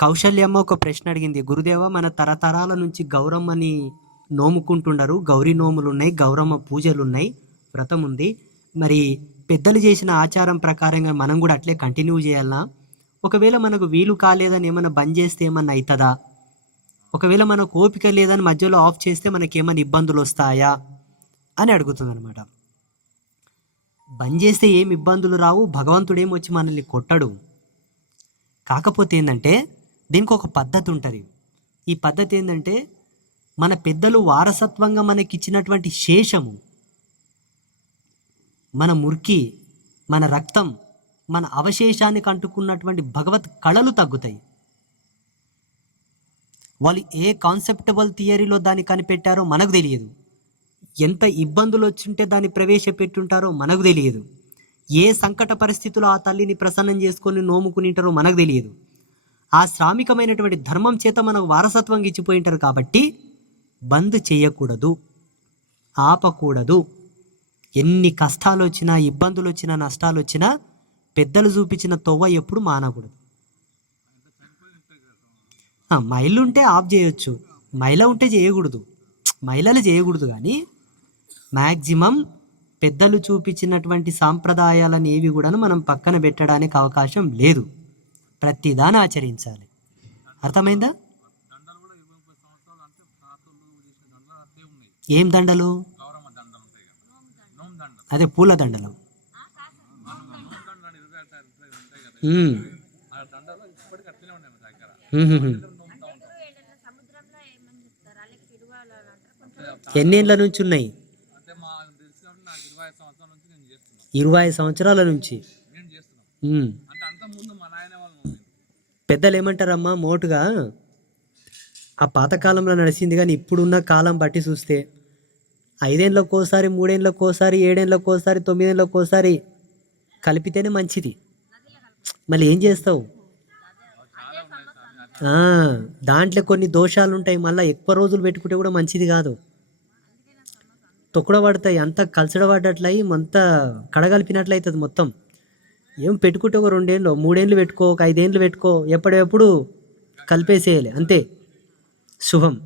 కౌశల్యమ్మ ఒక ప్రశ్న అడిగింది. గురుదేవ మన తరతరాల నుంచి గౌరమ్మని నోముకుంటుండరు. గౌరీ నోములు ఉన్నాయి గౌరమ్మ పూజలు ఉన్నాయి వ్రతం ఉంది. మరి పెద్దలు చేసిన ఆచారం ప్రకారంగా మనం కూడా అట్లే కంటిన్యూ చేయాలనా? ఒకవేళ మనకు వీలు కాలేదని ఏమైనా బంద్ చేస్తే ఏమన్నా అవుతుందా ఒకవేళ మనకు ఓపిక లేదని మధ్యలో ఆఫ్ చేస్తే మనకేమైనా ఇబ్బందులు వస్తాయా? అని అడుగుతుంది అనమాట బంద్ చేస్తే ఏం ఇబ్బందులు రావు. భగవంతుడు వచ్చి మనల్ని కొట్టడు. కాకపోతే ఏంటంటే దీనికి ఒక పద్ధతి ఉంటుంది ఈ పద్ధతి ఏంటంటే మన పెద్దలు వారసత్వంగా మనకి ఇచ్చినటువంటి శేషము మన మురికి మన రక్తం మన అవశేషానికి అంటుకున్నటువంటి భగవత్ కళలు తగ్గుతాయి. వాళ్ళు ఏ కాన్సెప్టబుల్ థియరీలో దాన్ని కనిపెట్టారో మనకు తెలియదు. ఎంత ఇబ్బందులు వచ్చింటే దాన్ని ప్రవేశపెట్టుంటారో మనకు తెలియదు. ఏ సంకట పరిస్థితుల్లో ఆ తల్లిని ప్రసన్నం చేసుకొని నోముకునింటారో మనకు తెలియదు. ఆ శ్రామికమైనటువంటి ధర్మం చేత మనకు వారసత్వం ఇచ్చిపోయింటారు కాబట్టి బంద్ చేయకూడదు ఆపకూడదు. ఎన్ని కష్టాలు వచ్చినా ఇబ్బందులు వచ్చినా నష్టాలు వచ్చినా పెద్దలు చూపించిన తొవ్వ ఎప్పుడు మానకూడదు. ఆ, మైలు ఉంటే ఆఫ్ చేయొచ్చు. మైల ఉంటే చేయకూడదు. మహిళలు చేయకూడదు కానీ మ్యాక్సిమం పెద్దలు చూపించినటువంటి సాంప్రదాయాలను ఏవి కూడా మనం పక్కన పెట్టడానికి అవకాశం లేదు. ప్రతిదాన్ని ఆచరించాలి. అర్థమైందా? ఏం దండలు? అదే పూల దండలు. ఎన్నేళ్ళ నుంచి ఉన్నాయి? ఇరవై ఐదు సంవత్సరాల నుంచి. పెద్దలు ఏమంటారమ్మా మోటుగా? ఆ పాతకాలంలో నడిచింది కానీ ఇప్పుడున్న కాలం బట్టి చూస్తే. ఐదేళ్ళకోసారి మూడేళ్ళకోసారి ఏడేళ్ళకోసారి తొమ్మిదేళ్ళకోసారి కలిపితేనే మంచిది. మళ్ళీ ఏం చేస్తావు? దాంట్లో కొన్ని దోషాలు ఉంటాయి మళ్ళీ ఎక్కువ రోజులు పెట్టుకుంటే కూడా మంచిది కాదు. తొక్కుడ పడతాయి. అంత కలచడబడ్డట్లయి అంత కడగలిపినట్లయితుంది మొత్తం. ఏం పెట్టుకుంటే ఒక రెండేళ్ళు మూడేళ్ళు పెట్టుకో ఒక ఐదేళ్ళు పెట్టుకో ఎప్పుడెప్పుడు కలిపేసేయాలి అంతే. శుభం.